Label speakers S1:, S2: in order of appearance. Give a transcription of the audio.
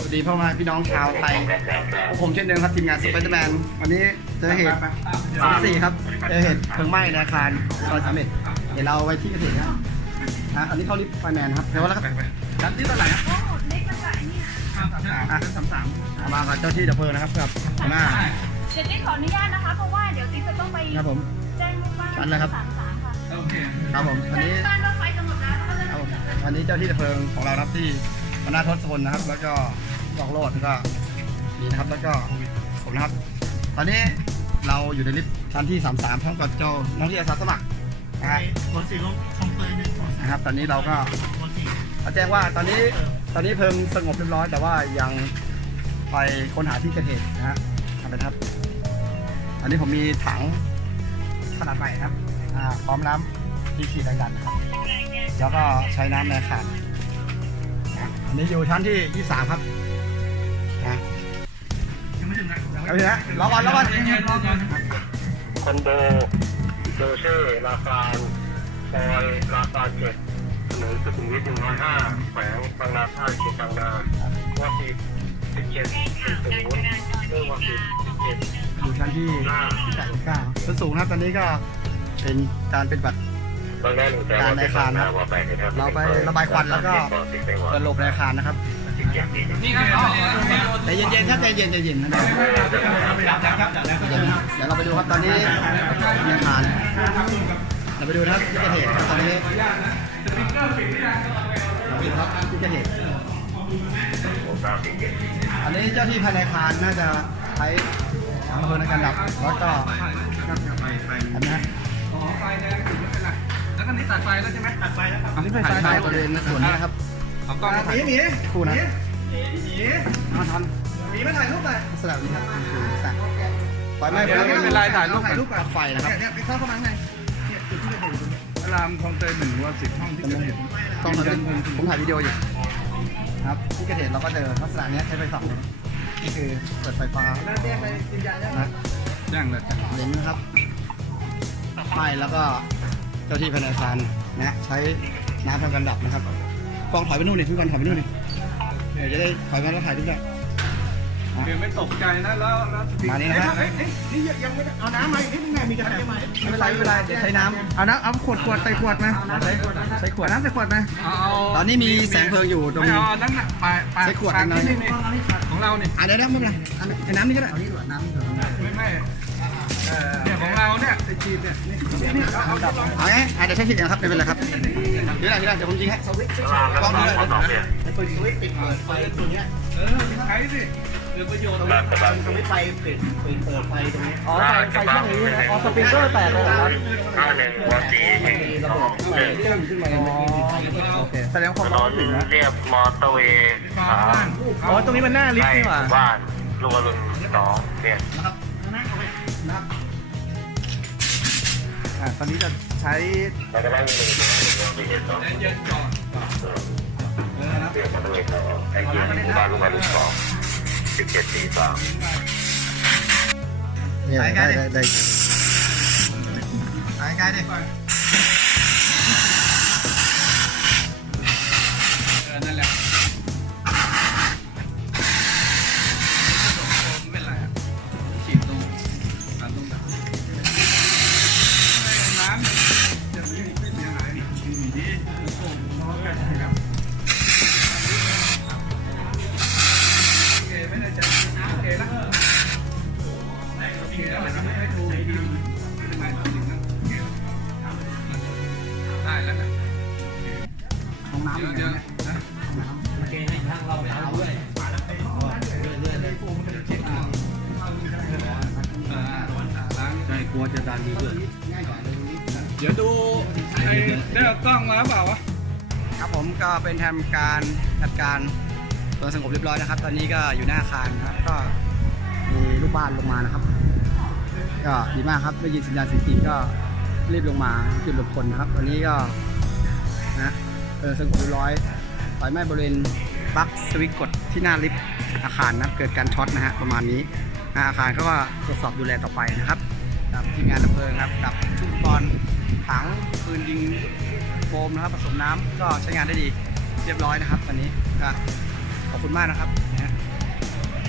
S1: วัสดีพ่อแม่พี่น้องชาวไทยพวกผมเช่นเดิมครับทีมงานสไปเดอร์แมนวันนี้เจอเหตุ4ครับเจอเหตุเพลิงไหม้ในอาคารซอย31เดี๋ยวเราไปที่เกิดเหตุนะอันนี้เข้าลิฟต์ไฟแนนซ์ครับเดี๋ยวว่าแล้วครับชั้นที่เท่าไหร่ครับมากับเจ้าที่ดับเพลิงนะครับกับหัวหน้า
S2: เดี๋ยวติ๊กขออนุญาตนะคะเพราะว่าเดี๋ยวติ๊กจะต้องไป
S1: ครับผม
S2: แจ้งลูกบ้าน
S1: ชั้นนะครับ
S2: 33ค่ะ
S1: ครับผมวันนี้
S2: บ้านรถไฟกำหนดแล้วก็จะ
S1: ครับผมวันนี้เจ้าที่ดับเพลิงของเราครับที่หัวหน้าทศพลนะครับแล้วก็บอกโลดแล้วก็นี่นะครับแล้วก็ผมนะครับตอนนี้เราอยู่ในลิฟต์ชั้นที่33พร้อมกับเจ้าหน้าที่อาสาสมัครนะฮะนะครับตอนนี้เราก็แจ้งว่าตอนนี้เพลิงสงบเรียบร้อยแต่ว่ายังไปค้นหาที่เกิดเหตุนะฮะทำไปครับอันนี้ผมมีถังขนาดใหม่ครับพร้อมน้ำที่ฉีดแรงดันนะครับแล้วก็ใช้น้ำในอาคารอันนี้อยู่ชั้นที่23ครับนะยังไม่ถึงนะรอก่อน
S3: คอนโดโดเช่ลาซานซอยลาซาน7ถนนสุขุมวิท105แขวงบางนาท่าเขตบางนาวัดที่17 เรื่องวัดที่17
S1: อยู่ชั้นที่89ส่วนสูงนะครับตอนนี้ก็เป็นการเป็นบัตรการในอาคารนะครับเราไประบายควันแล้วก็เปิดหลบในอาคารนะครับ
S4: นี่ครับ
S1: ใจเย็นๆครับใจเย็นนะเดี๋ยวเราไปดูครับตอนนี้ในอาคารเราไปดูนะครับที่เกิดเหตุตอนนี้เราไปดูครับที่เกิดเหตุอันนี้เจ้าที่ภายในอาคารน่าจะใช้ถังระเบิดในการดับแล้วก็อันนี้
S4: แล้วก็นี่ตัดไฟแล้วใช่ไหมตัดไฟแล้วครับ
S1: อันนี้ถ่ายภายบริเวณส่วนนี้นะครับ
S4: เอากล้องมาถ่าย
S1: คู่นะ
S4: มาทัน
S1: มีไม่ถ่ายรูปเลยสลับนี้ครับคือสั่งไฟไหม้ไป
S4: ไม่เป็นไรถ่ายรูป
S1: กับไฟนะครับ
S4: เนี่ยไปเข้ามาข้างในเนี่ยจุดที่เกิดเหตุพระรามคลองเตย1ว่า10ห้องที่เกิดเหตุ
S1: ต้องผมถ่ายวิดีโออยู่ครับที่เกิดเหตุเราก็เจอลักษณะนี้ใช้ไฟส่องนี่คือเปิดไฟฟ้านะ
S4: แจ้งเลย
S1: เล้งนะครับไหม้แล้วก็เจ้าที่ภายในอาคารนะใช้น้ำทำการดับนะครับกองถอยไปนู่นนี่ทุกคนถอยไปนู่นนี่เดี๋ยวจะได้ถอยมาแล้วถ่ายรูปได้
S4: เดี๋ยวไม่ตกใจนะแล้ว
S1: มานี่นะฮะ
S4: นี่ยังไม่เอาน้ำมาอีกนิดนึงไงมีกระดาษไหม
S1: ไม่เป็นไรเดี๋ยวใช้น้ำ
S4: เอาน้ำเอาขวดใส่ขวดไหม
S1: ใช้ขวด
S4: น้ำใส่ขวดไหม
S1: ตอนนี้มีแสงเพลิงอยู่ตรงนี้
S4: นั่นน่ะใ
S1: ช้ขวด
S4: นี่ของเราเนี่ย
S1: เดี๋ยวไม่เป็นไรไอ้น้ำนี่ก็ได้เอานี่ดีกว่าน้ำ
S4: ไม่เนี่ยของเราเนี่ยไอจีเนี่ยนี่
S1: เอาไงเดี๋ยวใช้ผิดนะครับไม่เป็นไรครับเดี๋ยวผมยิงให้สวิตช์กล้องเลยเปิดสวิตช์ปิดเปิดไฟตรงนี้
S4: ใช้สิเกิดประโยชน์
S1: สวิตช์ไฟปิดเปิดไฟตรงนี้อ๋อไฟช่องนี้นะอ๋อสปริงเกอร์แตกเลยครับ
S3: 51วัดที่
S1: ระเบิดขึ้นมาโอเคแสดงความร้อนถึงนะ
S3: เรียบมอเตอร์เวย์
S1: อ๋อตรงนี้มันหน้าลิฟต์นี่หว่า
S3: บ้านลุงอรุณ2เนี่ย
S1: นะครับตอนนี้จะใช้
S3: แล้วก็ได้1
S4: เย็นก่อน
S3: เรียบมอเตอร์เวย์ไอ้ที่บ้านลุงอรุณ2 1743
S1: เนี่ยได้ไกลดิ
S4: นั่นแหละไม่เป็นไรอ่ะฉีดตรงการตรงน้ำจะไม่เสียหายดีส่งน้องกันนะครับโอเคไม่ได้จะโอเคแล้วโอเคแล้วไม่ให้ดูได้แล้วนะ
S1: ห้องน้ำ
S4: เดี๋ยวนะ
S1: โอเคให้ช่างเราไปเอาด้วย
S4: ใช่กลัวจะดันดีด้วยเดี๋ยวดูไอ้ได้กล้องมาเปล่าวะ
S1: ครับผมก็เป็นทำการจัดการตัวสงบเรียบร้อยนะครับตอนนี้ก็อยู่หน้าอาคารครับก็มีลูกบ้านลงมานะครับก็ดีมากครับได้ยินสัญญาณสิ่งก็รีบลงมาจุดหลบคนนะครับตอนนี้ก็นะสงบเรียบร้อยไฟไหม้บริเวณปลั๊กสวิตช์กดที่หน้าลิฟต์อาคารนะเกิดการช็อตนะฮะประมาณนี้อาคารเขาก็ตรวจสอบดูแลต่อไปนะครับกับทีมงานดับเพลิงครับกับอุปกรณ์ถังปืนยิงโฟมนะครับผสมน้ำก็ใช้งานได้ดีเรียบร้อยนะครับตอนนี้ก็ขอบคุณมากนะครับนะฮะ